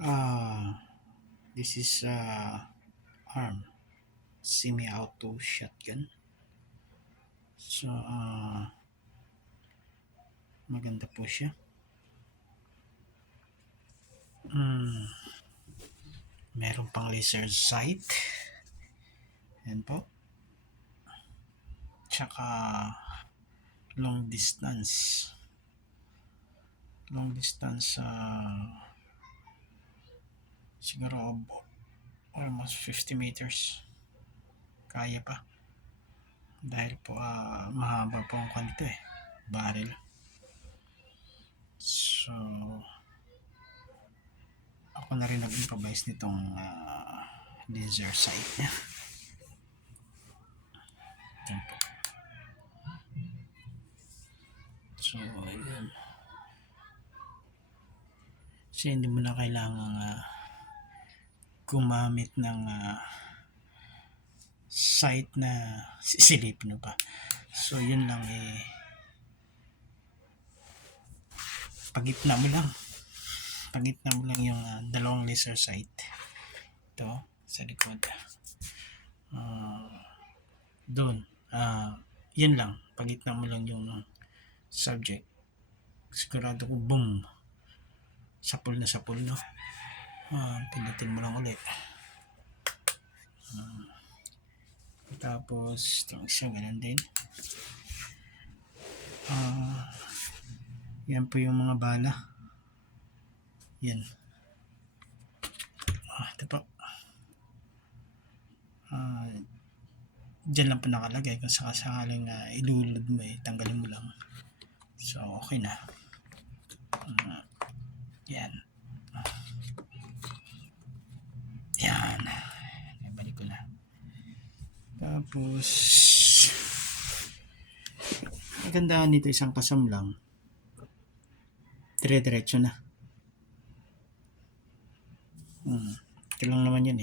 Uh, this is ARM semi-auto shotgun. So, maganda po siya. Meron pang laser sight. Yan po. Tsaka long distance. Siguro almost 50 meters. Kaya pa. Dahil po mahaba po ang kanito barrel. So, ako na rin nag-improvise nitong laser sight niya. Yan po. So, yun. Kasi hindi mo na kailangan gumamit ng sight na sisilipin mo pa. So, yun lang pagitna mo lang yung dalawang laser sight. Ito, sa likod. Doon. Yun lang. Pagitna mo lang yung subject. Sigurado ko, boom. Sapul na, no? Pindutin mo lang ulit. Tapos, itong isa, ganun din. Yan po yung mga bala. Yan. Ito po. Diyan lang po nakalagay. Kung sakasakaling ilulod mo tanggalin mo lang. So, okay na. Yan. Yan. Ibalik ko na. Tapos, magandaan nito isang kasam lang. Dire-diretso na. Ito lang naman yan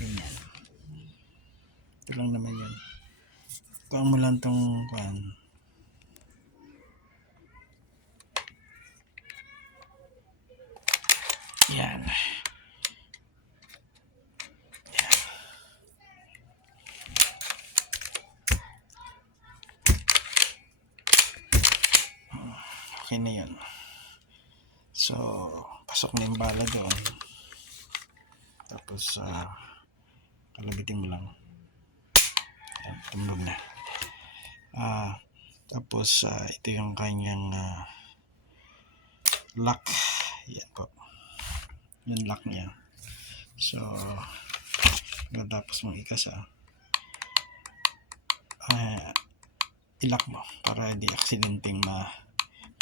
ganyan. Ito lang naman yan. Kuhaan mo lang itong yan. Okay na yan. So, pasok na yung bala doon. Tapos, kalabitin mo lang. Yan, tumbog na. Tapos, ito yung kanyang lock. Yan po. Yung lock niya. So, tapos mong ikasa. I-lock mo para hindi aksidenteng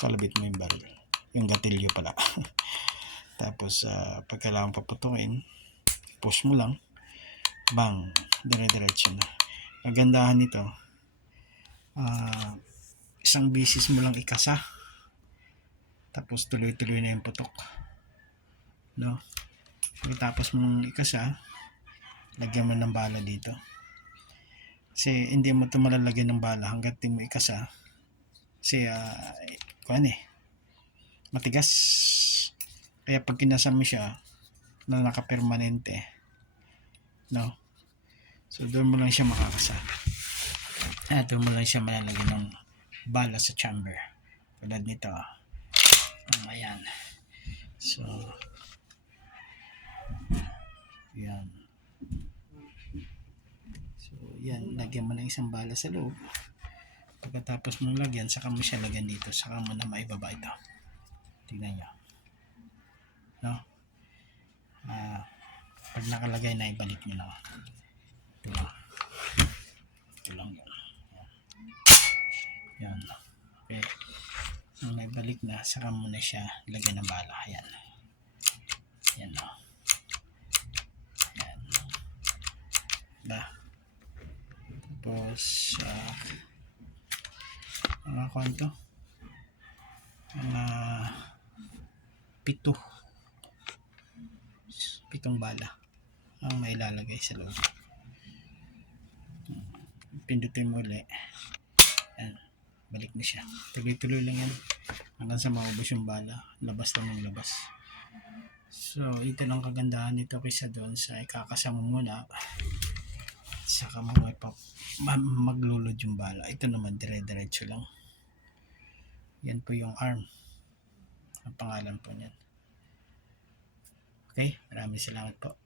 kalabit mo yung barrel. Yung gatilyo pala. Tapos, pag kailangan paputukin, push mo lang. Bang! Dire-diretso na. Kagandahan nito, isang bisis mo lang ikasa. Tapos, tuloy-tuloy na yung putok. No? Tapos mong ikasa, lagyan mo ng bala dito. Kasi hindi mo ito malalagyan ng bala hanggat di mo ikasa. Kasi, matigas. Kaya pag kinasa mo siya, na nakapermanente, no? So, doon mo lang siya makakasa. Doon mo lang siya malalagyan ng bala sa chamber. Tulad nito. Ayan. So, yan. So, yan. Lagyan mo ng isang bala sa loob. Pagkatapos mong lagyan, saka mo siya lagyan dito. Saka mo na maibaba ito. Tignan nyo. No? Pag nakalagay na, ibalik nyo na. Ito lang yun. Yan. Okay. Nung naibalik na, saka mo na siya lagyan ng bala. Ayan. Yan o. Ayan. Diba? Tapos, mga kwanto. Pitong bala ang mailalagay sa loob. Pindutin mo ulit. balik na siya. Tuloy-tuloy lang yan hanggang sa maubos yung bala, labas lang ng labas. So ito lang kagandahan nito kaysa doon sa ikakasama mo muna saka mo maglulod yung bala. Ito naman dire-diretso lang. Yan po yung arm, ang pangalan po niyan. Okay, maraming salamat po.